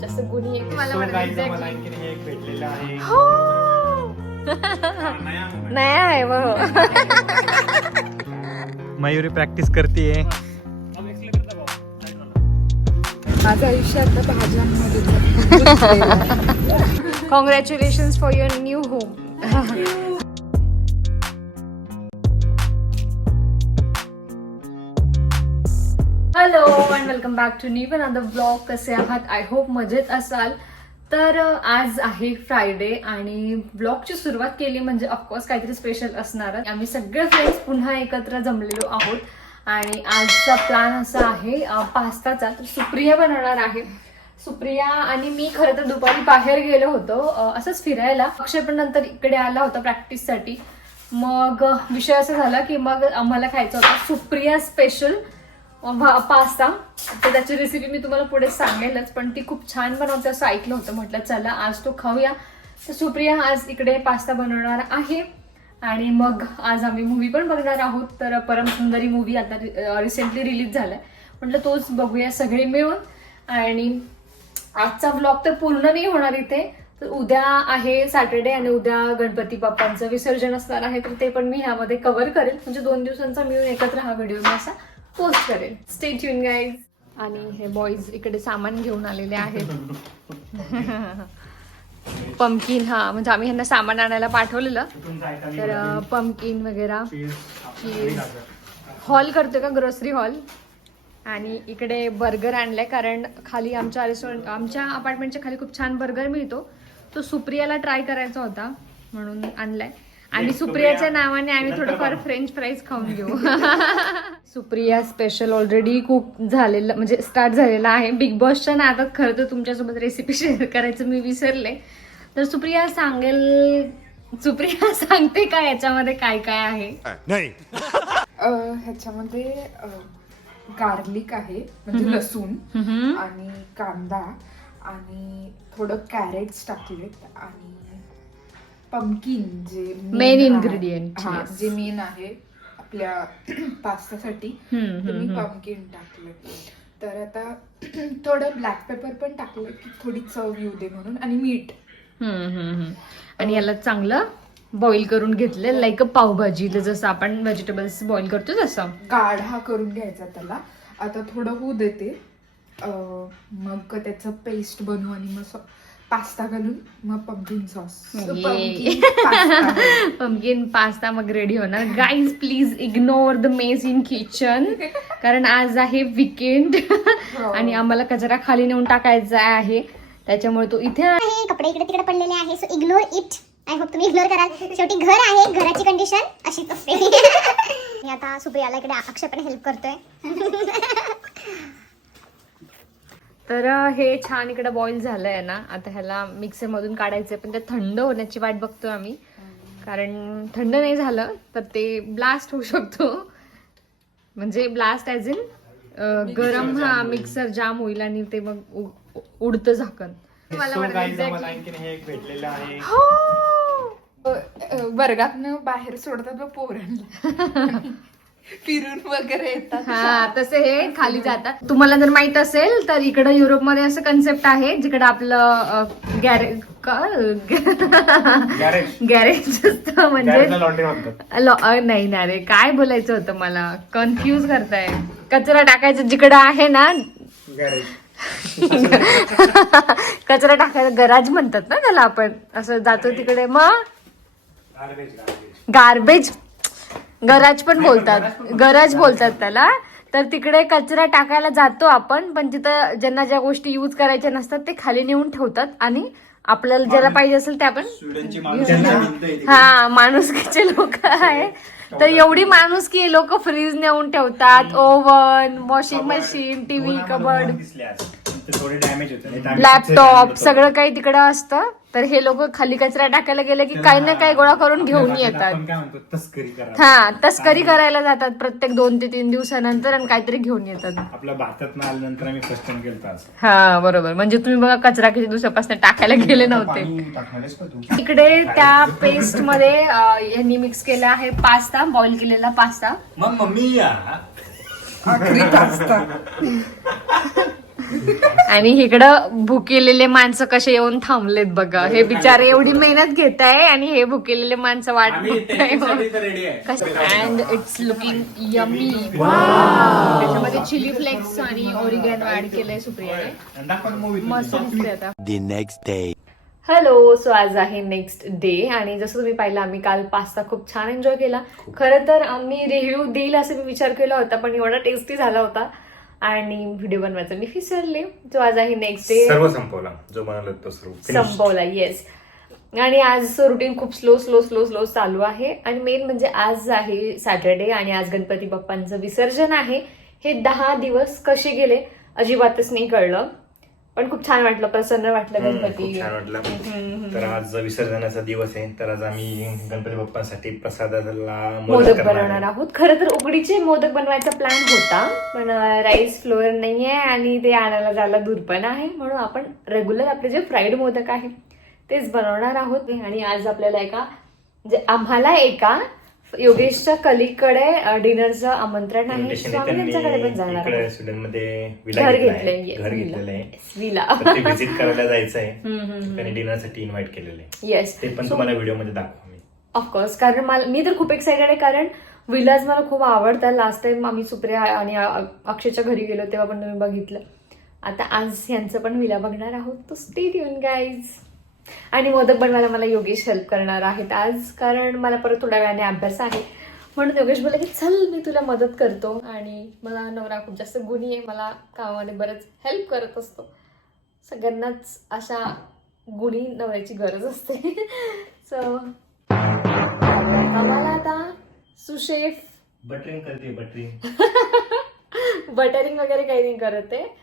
जास्त गुणी आहे मला एक भेटलेला आहे. नाही आहे बरोबर. मयुरी प्रॅक्टिस करते. माझं आयुष्य आता भाज्यांमध्ये congratulations for your new home. Hello and welcome back to new another blog. कसे आहात? आय होप मजेत असाल. तर आज आहे फ्रायडे आणि ब्लॉगची सुरुवात केली म्हणजे ऑफकोर्स काहीतरी स्पेशल असणारच. आम्ही सगळे फ्रेंड्स पुन्हा एकत्र जमलेलो आहोत आणि आजचा प्लॅन असा आहे पास्ताचा. तर सुप्रिया बनवणार आहे. सुप्रिया आणि मी खरं तर दुपारी बाहेर गेलो होतो असंच फिरायला. अक्षय पण नंतर इकडे आला होता प्रॅक्टिससाठी. मग विषय असा झाला की मग आम्हाला खायचा होता सुप्रिया स्पेशल पास्ता. तर त्याची रेसिपी मी तुम्हाला पुढे सांगेलच, पण ती खूप छान बनवते असं ऐकलं होतं. म्हटलं चला आज तो खाऊया. तर सुप्रिया आज इकडे पास्ता बनवणार आहे आणि मग आज आम्ही मूवी पण बघणार आहोत. तर परम सुंदरी मूवी आता रिसेंटली रिलीज झालाय. म्हटलं तोच बघूया सगळे मिळून. आणि आजचा ब्लॉग तर पूर्ण नाही होणार इथे. तर उद्या आहे सॅटर्डे आणि उद्या गणपती बाप्पांचं विसर्जन असणार आहे. तर ते पण मी ह्यामध्ये कव्हर करेल. म्हणजे 2 दिवसांचा मिळून एकत्र हा व्हिडिओ मी असा पोस्ट करेल. Stay tune guys. आणि हे बॉईज इकडे सामान घेऊन आलेले आहेत. पंपकिन, हा म्हणजे आम्ही ह्यांना सामान आणायला पाठवलेलं. तर पंपकिन वगैरे चीज हॉल करतोय का, ग्रोसरी हॉल. आणि इकडे बर्गर आणलाय कारण खाली आमच्या रेस्टॉरंट आमच्या अपार्टमेंटच्या खाली खूप छान बर्गर मिळतो. तो सुप्रियाला ट्राय करायचा होता म्हणून आणलाय. आणि सुप्रियाच्या नावाने आम्ही थोडंफार फ्रेंच फ्राईज खाऊन घेऊ. सुप्रिया स्पेशल ऑलरेडी कुक झालेलं म्हणजे स्टार्ट झालेला आहे. बिग बॉसच्या नादात खरं तर तुमच्यासोबत रेसिपी शेअर करायचं मी विसरले. तर सुप्रिया सांगते का याच्यामध्ये काय काय आहे? नाही, ह्याच्यामध्ये गार्लिक आहे म्हणजे लसूण आणि कांदा आणि थोडं कॅरेट्स टाकलेत आणि पंपकिन जे मेन इन्ग्रेडियंट जे मेन आहे आपल्या पास्तासाठी ते मी पंपकिन टाकले. तर आता थोडं ब्लॅक पेपर पण टाकलं की थोडी चव येऊ दे म्हणून आणि मीठ. आणि याला चांगलं बॉईल करून घेतलं लाईक अ पावभाजीला जसं आपण व्हेजिटेबल्स बॉईल करतो तसं गाढा करून घ्यायचा त्याला. आता थोडं होऊ देते मग त्याचं पेस्ट बनवू आणि मग पास्ता घालून मग पंपकिन सॉस पंपकिन पास्ता मग रेडी होणार. Guys please ignore the mess in kitchen कारण आज आहे वीकेंड आणि आम्हाला कचरा खाली नेऊन टाकायचा आहे. त्याच्यामुळे तो इथे आहे. कपडे इकडे तिकडे पडलेले आहे. So ignore it. I hope तुम्ही इग्नोर कराल. शेवटी घर आहे, घराची कंडिशन अशीच असते. मी आता सुप्रियाला इकडे अक्षय पण हेल्प करतोय. तर हे छान इकडे बॉईल झालंय ना. आता ह्याला मिक्सर मधून काढायचंय पण ते थंड होण्याची वाट बघतोय आम्ही. कारण थंड नाही झालं तर ते ब्लास्ट होऊ शकतो. म्हणजे ब्लास्ट ॲज इन गरम. हा मिक्सर जाम होईल आणि ते मग उडतं झाकण. एक भेटलेला आहे. वर्गातनं बाहेर सोडतात व पोरांना फिरून वगैरे येतात. हा तसे हे खाली जातात. तुम्हाला जर माहित असेल तर इकडं युरोपमध्ये असं कन्सेप्ट आहे जिकडं आपलं गॅरेज असतं. म्हणजे नाही ना रे, काय बोलायचं होतं मला, कन्फ्यूज करताय. कचरा टाकायचं जिकडं आहे ना, कचरा टाकायचा गराज म्हणतात ना त्याला. आपण असं जातो तिकडे. मग गार्बेज गराज पण बोलतात, गरज बोलतात त्याला. तर तिकडे कचरा टाकायला जातो आपण, पण तिथं ज्यांना ज्या गोष्टी यूज करायच्या नसतात ते खाली नेऊन ठेवतात आणि आपल्याला ज्याला पाहिजे असेल ते आपण. हा माणुसकीचे लोक आहे. तर एवढी माणुसकी लोक फ्रीज नेऊन ठेवतात, oven, washing machine, TV, cupboard, laptop सगळं काही तिकडं असतं. तर हे लोक खाली कचरा टाकायला गेले की काही ना काही गोळा करून घेऊन येतात. हा तस्करी करायला जातात प्रत्येक 2 ते 3 दिवसानंतर आणि काहीतरी घेऊन येतात. आपल्या भारतात आल्यानंतर आम्ही फर्स्ट टाइम केलं. हा बरोबर. म्हणजे तुम्ही बघा कचरा किती दिवसापासून टाकायला गेले नव्हते. इकडे त्या पेस्ट मध्ये यांनी मिक्स केला आहे पास्ता, बॉईल केलेला पास्ता. मग मम्मी या आखरी पास्ता आणि इकडं भुकेलेले माणसं कसे येऊन थांबलेत बघा. हे बिचारे एवढी मेहनत घेत आहे आणि हे भुकेलेले माणसं वाट अँड इट्स लुकिंग यमी. त्याच्यामध्ये चिली फ्लेक्स आणि ओरिगॅनो ऍड केलंय सुप्रियाने. मस्त दिसते आता. The next day. Hello. So आज आहे नेक्स्ट डे आणि जसं तुम्ही पाहिलं आम्ही काल पास्ता खूप छान एन्जॉय केला. खरं तर आम्ही रिव्ह्यू देईल असं मी विचार केला होता पण एवढा टेस्टी झाला होता आणि व्हिडिओ बनवायचा मी विसरले. जो आज आहे नेक्स्ट डे. सर्व संपवला जो बनवला तो सर्व संपवला. येस. आणि आजचं रुटीन खूप स्लो चालू आहे आणि मेन म्हणजे आज आहे सॅटर्डे आणि आज गणपती बाप्पांचं विसर्जन आहे. हे 10 दिवस कसे गेले अजिबातच नाही कळलं पण खूप छान वाटलं, प्रसन्न वाटलं. गणपती खूप छान वाटलं. तर आज विसर्जनाचा दिवस आहे तर आज आम्ही गणपती बाप्पांसाठी प्रसादाला मोदक बनवणार आहोत. खरं तर उकडीचे मोदक बनवायचा प्लॅन होता पण राईस फ्लोअर नाहीये आणि ते आणायला जायला दूर पण आहे म्हणून आपण रेग्युलर आपले जे फ्राईड मोदक आहे तेच बनवणार आहोत. आणि आज आपल्याला आम्हाला एका योगेशच्या कलीकडे डिनरचं आमंत्रण आहे. त्यांच्याकडे पण जाणार इकडे स्वीडनमध्ये घर घेतलंय. विला व्हिजिट करायला जायचं आहे. त्यांनी डिनरसाठी इन्व्हाइट केलेलं आहे. येस. ते पण तुम्हाला व्हिडिओ मध्ये दाखवू मी. ऑफकोर्स. कारण मी तर खूप एक्सायटेड आहे कारण विलाज मला खूप आवडतात. लास्ट टाइम आम्ही सुप्रिया आणि अक्षयच्या घरी गेलो तेव्हा पण तुम्ही बघितलं. आता आज यांचं पण विला बघणार आहोत. तो स्टे ट्यून गाईज. आणि मोदक बनवायला मला योगेश हेल्प करणार आहेत आज कारण मला परत थोड्या वेळाने अभ्यास आहे म्हणून योगेश बोलला की चल मी तुला मदत करतो. आणि मला नवरा खूप जास्त गुणी आहे, मला कामामध्ये बरंच हेल्प करत असतो. सगळ्यांनाच अशा गुणी नवऱ्याची गरज असते. सो आम्हाला आता सुशेफ बटरिंग करते. बटरिंग वगैरे काही नाही करत आहे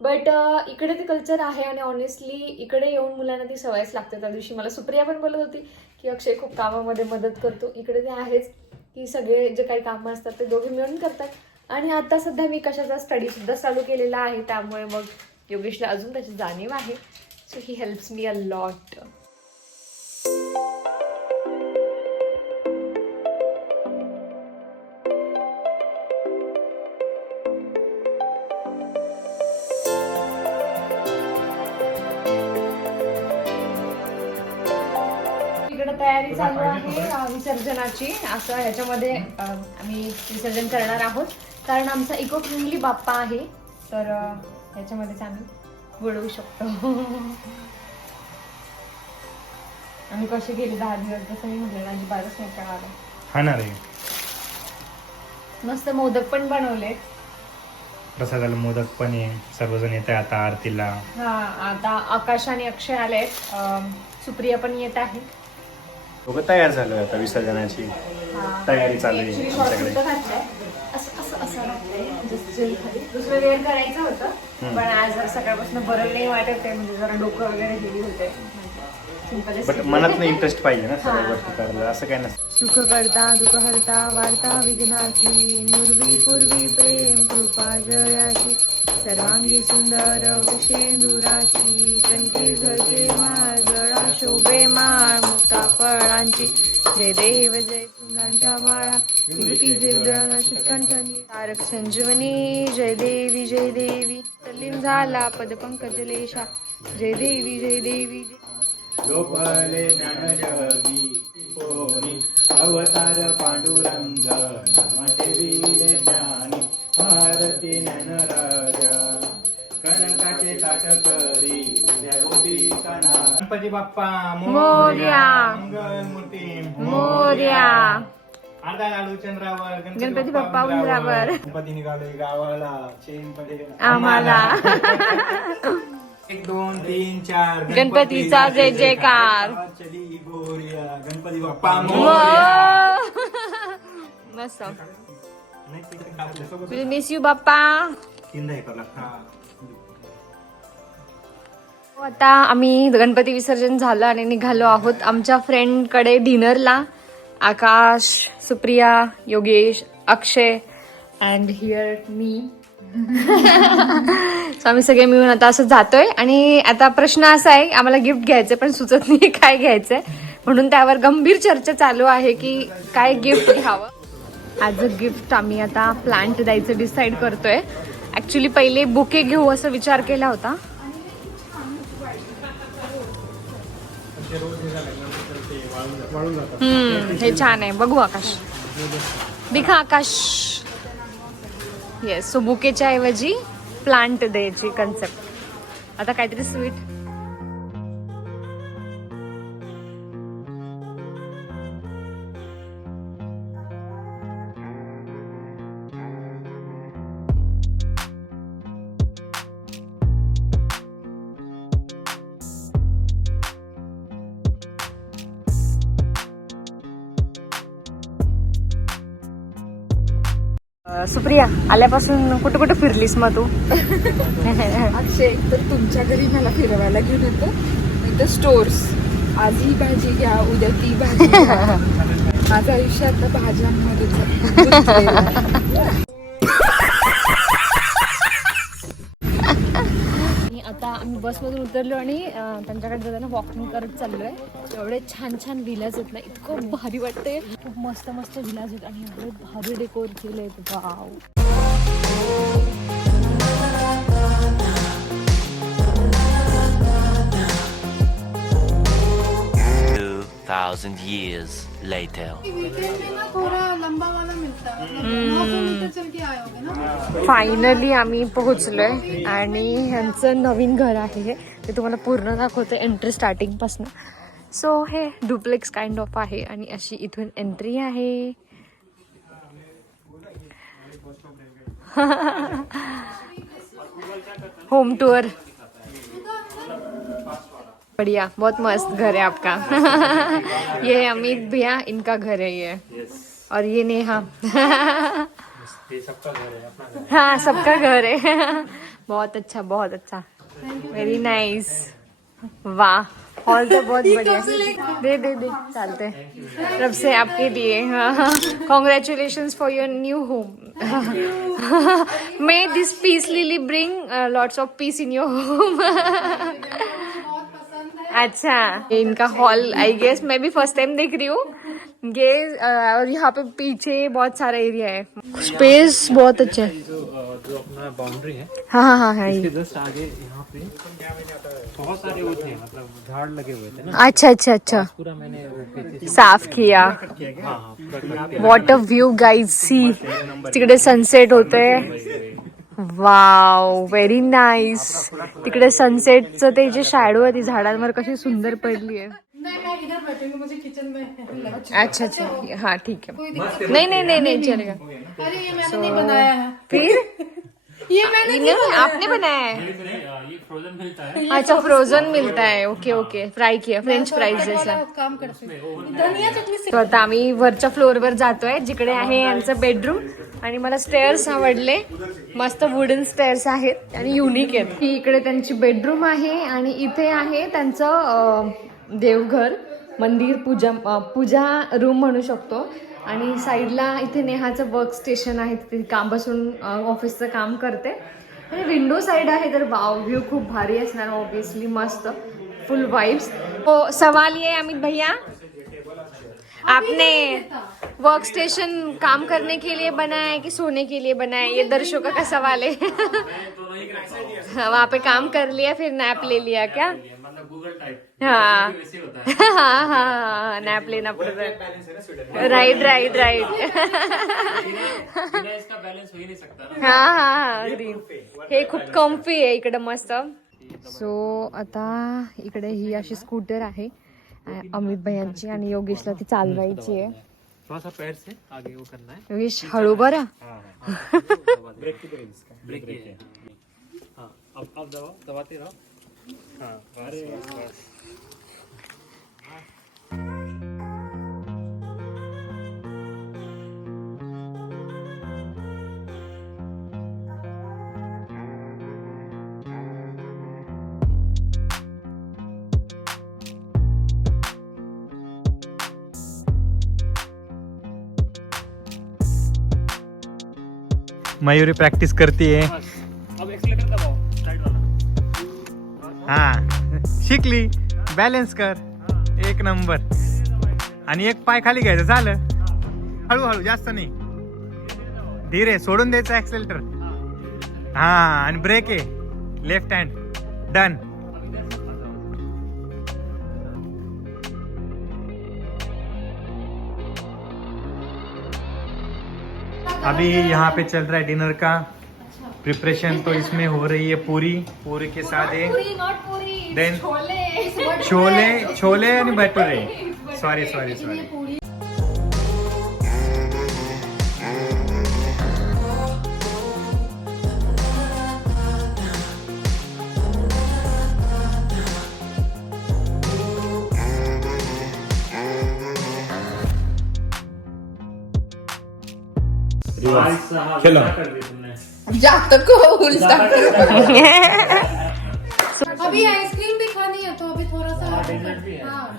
बट इकडे ते कल्चर आहे आणि ऑनेस्टली इकडे येऊन मुलांना ती सवयच लागते. त्या दिवशी मला सुप्रिया पण बोलत होती की अक्षय खूप कामामध्ये मदत करतो. इकडे ते आहेच की सगळे जे काही कामं असतात ते दोघे मिळून करतात आणि आता सध्या मी कशाचा स्टडी सुद्धा चालू केलेला आहे त्यामुळे मग योगेशला अजून त्याची जाणीव आहे. So he helps me a lot. तयारी चालू आहे विसर्जनाची. असं ह्याच्यामध्ये आम्ही विसर्जन करणार आहोत कारण आमचा इको फ्रेंडली बाप्पा आहे तर ह्याच्यामध्येच आम्ही बुडवू शकतो. आम्ही कशी गेली 10 दिवस जसं मी म्हटलं अजिबातच नाही कळालं. हा ना रे. मस्त मोदक पण बनवले. प्रसादाला मोदक पण आहे. सर्वजण येत आहे आता आरतीला. हा आता आकाश आणि अक्षय आले. सुप्रिया पण येत आहे. दोघं तयार झालोय आता विसर्जनाची तयारी चालू आहे आमच्याकडे. दुसरं वेअर करायचं होतं पण आज सकाळपासून बरं नाही वाटत आहे म्हणजे जरा डोकं वगैरे गेली होते. बट मनात इंटरेस्ट पाहिजे ना सगळ्या गोष्टी करायला. असं काय नसतं. सुख करता दुःख हरता वार्ता विघ्नाची नुर्वी पूर्वी प्रेम कृपा जयाची सर्वांगी सुंदर शेंदुराची कंठी झळके माळ गळा शोभे माळ मुक्ता फळांची जय देव जय फुलांच्या माळा विभूतीचे उदळणाची कंठनी तारक संजीवनी जय देवी तल्लीन झाला पदपंकज लेशा जय देवी लोपले ज्ञानजगी कोणी अवतार पांडुरंग नाम ठेविले ज्ञानी भारती ज्ञानराजा कनकाचे ताट करी उद्या गोपिकांना. गणपती बाप्पा मोरया. मंगलमूर्ती मोरया. अर्धा लाडू चंद्रावर गणपती बाप्पा उंदरावर. गणपती निघाले गावाला चेन पडे आम्हाला 1 2 3 4 गणपतीचा जय जयकार. चली गोरिया गणपती बाप्पा मस्त. विल मिस यू बाप्पा. आता आम्ही गणपती विसर्जन झालं आणि निघालो आहोत आमच्या फ्रेंडकडे डिनरला. आकाश, सुप्रिया, योगेश, अक्षय अँड हिअर मी. सो आम्ही सगळे मिळून आता असं जातोय आणि आता प्रश्न असा आहे आम्हाला गिफ्ट घ्यायचं पण सुचत नाही काय घ्यायचंय म्हणून त्यावर गंभीर चर्चा चालू आहे की काय गिफ्ट घ्यावं. ॲज अ गिफ्ट आम्ही आता प्लांट द्यायचं डिसाईड करतोय ऍक्च्युली पहिले बुके घेऊ असं विचार केला होता. हे छान आहे, बघू आकाश, दिखा आकाश. येस, सो बुकेच्या ऐवजी प्लांट द्यायची कन्सेप्ट. आता काहीतरी स्वीट. सुप्रिया, आल्यापासून कुठे कुठे फिरलीस मग तू? अक्षय, तर तुमच्या घरी मला फिरवायला घेऊन येतो, इथं स्टोर्स. आज ही भाजी घ्या, उद्या ती भाजी घ्या. माझं आयुष्य आता भाज्यांमध्येच आहे. आता आम्ही बसमधून उतरलो आणि त्यांच्याकडे जाताना वॉकिंग करत चाललोय. एवढे छान छान विलाज आहेत ना, इतकं भारी वाटते. खूप मस्त मस्त विलाज आहेत आणि एवढे भारी डेकोर केले. वाव. 2,000 years later. फायनली आम्ही पोहोचलोय आणि ह्यांचं नवीन घर आहे ते तुम्हाला पूर्ण दाखवते एंट्री स्टार्टिंग पासून. सो हे डुप्लेक्स काइंड ऑफ आहे आणि अशी इथून एंट्री आहे. Home tour. बढ़िया, बहुत मस्त घर है आपका. ये है अमित भैया, इनका घर है ये. और ये नेहा. हाँ, सबका घर है. बहुत अच्छा, बहुत अच्छा. Very nice. वाह, हॉल तो बहुत बढ़िया. दे दे दे, चलते. तब से आपके लिए. Congratulations for your new home. May this peace lily bring lots of peace in your home. अच्छा, इनका हॉल आई गेस मैं भी फर्स्ट टाइम देख रही हूँ ये. और यहाँ पे पीछे बहुत सारा एरिया है, स्पेस बहुत अच्छा है. जो अपना बाउंड्री है, हाँ हाँ हाँ हाँ. इसके जस्ट आगे यहाँ पे बहुत सारे वो थे, मतलब झाड़ लगे हुए थे ना. अच्छा अच्छा अच्छा, पूरा मैंने वो पीछे साफ किया. What a view guys, see तिकडे सनसेट होतंय. Wow, very nice. तिकडे सनसेटचं ते जे शॅडो आहे ती झाडांवर कशी सुंदर पडली आहे. अच्छा अच्छा, हाँ ठीक है. नहीं नहीं नहीं नहीं चलेगा. अरे ये मैंने नहीं बनाया है. फिर ये मैंने नहीं, आपने बनाया है. ये फ्रोजन मिलता है. अच्छा, फ्रोझन मिलता है. ओके ओके, फ्राय किया, फ्रेंच फ्राईज जैसा. काम करते धनिया चटनी से. तो आता आम्ही वरच्या फ्लोअरवर जातोय जिकडे आहे यांचं बेडरूम. आणि मला स्टेअर्स आवडले, मस्त वुडन स्टेअर्स आहेत आणि युनिक आहेत. ही इकडे त्यांची बेडरूम आहे आणि इथे आहे त्यांचं देवघर, मंदिर, पूजा रूम म्हणू शकतो. आणि साईडला इथे नेहाचं वर्क स्टेशन आहे, तिथे काम बसून ऑफिसचं काम करते. आणि विंडो साईड आहे, तर वाव, व्ह्यू खूप भारी असणार ऑब्विसली, मस्त फुल वाइब्स. तो सवाल ये अमित भैया, आपने वर्क स्टेशन काम करने के लिए बनाया है कि सोने के लिए बनाया है? ये दर्शकों का सवाल है. वहाँ पे काम कर लिया फिर नैप ले लिया क्या? मतलब गूगल टाइप. हाँ हाँ हाँ, नैप लेना पड़ रहा है. Right right right. इसका बैलेंस हो ही नहीं सकता ना. हाँ हाँ हाँ, ग्रीन. हे खूप कम्फी आहे इकडे, मस्त. सो आता इकडे ही अशी स्कूटर आहे अमित भैयांची आणि योगेशला ती चालवायची आहे. थोड़ा सा पैर से आगे वो करना है. योगेश हळू बरं. ब्रेक किधर है इसका? ब्रेक है. हाँ, अब दबाओ, दबाते रहो. हाँ, अरे बस. मयूरी प्रॅक्टिस करते. अब एक्सीलेटर दबाओ, साइड वाला. हा, शिकली. बॅलन्स कर, एक नंबर. आणि एक पाय खाली घ्यायचं, झालं. हळूहळू, जास्त नाही, धीरे सोडून द्यायचं ऍक्सिलेटर. हा आणि ब्रेक आहे लेफ्ट हँड डन. अभी यहाँ पे चल रहा है डिनर का प्रिपरेशन. तो इसमें हो रही है पूरी के साथ है पुरी नॉट पुरी Then- छोले छोले आणि भटुरे. सॉरी खेलो जातक को उल्टा करो. अभी आइसक्रीम भी खानी है तो अभी थोड़ा सा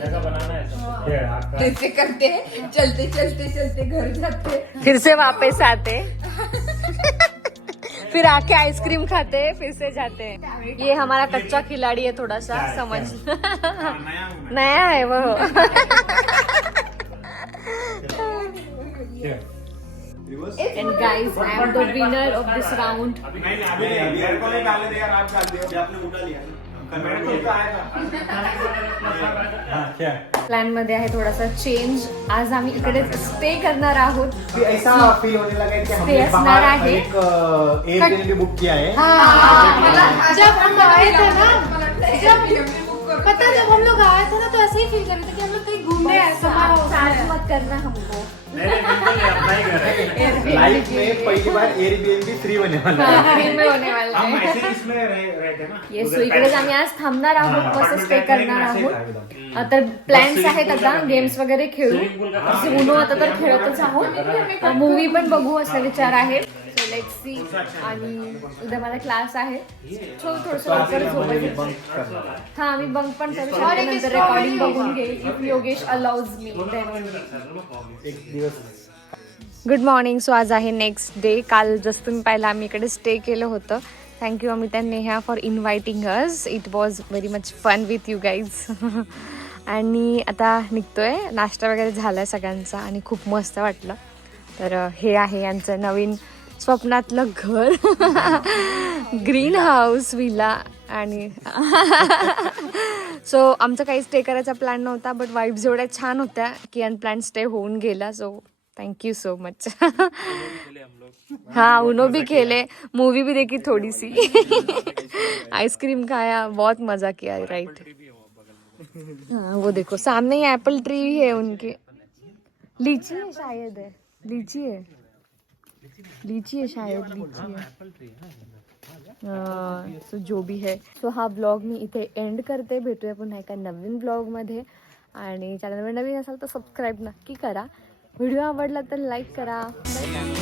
जगह बनाना है. ऐसे करते हैं चलते चलते चलते घर जाते. फिर से वापस आते फिर आके आइसक्रीम खाते फिर से जाते. ये हमारा कच्चा खिलाड़ी है थोड़ा सा समझ नया है वो. And guys, I am the winner of this round. Plan मध्ये आहे थोडासा चेंज. आज आम्ही इकडेच स्टे करणार आहोत. ऐसा फील होने लगा कि हमने बाहर एक एयरबीएनबी बुक किया है. जब हम आए थे ना जब हम लोग आए थे ना तो ऐसे ही फील कर रहे थे कि हम लोग कहीं घूमने आए चार्ज मत करना हमको. लाइफ में पहली बार एयरबीएनबी फ्री होने वाला है. फ्री में होने वाला हम है. ऐसे इसमें रह थे ना. ये सो इकडेच आम्ही आज थांबणार आहोत. मस्त स्टे करणार आहोत. तर प्लॅन्स आहेत आता गेम्स वगैरे खेळू. उनो आता तर खेळतच आहोत. मूवी पण बघू असा विचार आहे. Let's see. आणि उद्या मला क्लास आहे. थोडस लवकर झोपायचं. हा आम्ही बंक पण करू शकतो. नंतर रेकॉर्डिंग बघून घेईल if Yogesh allows me. Good morning. So आज आहे नेक्स्ट डे. काल जसं तुम्ही पाहिलं आम्ही इकडे स्टे केलं होतं. Thank you Amita Neha for inviting us. It was very much fun with you guys. आणि आता निघतोय. नाश्ता वगैरे झालाय सगळ्यांचा आणि खूप मस्त वाटलं. तर हे आहे यांचं नवीन स्वप्नातलं घर. Green house villa. आणि सो आमचं काही स्टे करायचा प्लॅन नव्हता बट वाईब्स एवढ्या छान होत्या की अनप्लॅन स्टे होऊन गेला. So thank you so much. हाँ उनो भी खेले, मूवी भी देखी थोड़ी सी. आइसक्रीम खाया, बहुत मजा किया. राइट. हाँ वो देखो सामने ही एप्पल ट्री है उनके. लीची है शायद. है लीची है. लीची है शायद. लीची है. सो जो भी है. सो हा ब्लॉग मी इथे एंड करते. भेटूया पुन्हा एका नवीन ब्लॉगमध्ये. आणि चॅनलवर नवीन असाल तर सबस्क्राईब नक्की करा. व्हिडिओ आवडला तर लाईक करा. Bye bye.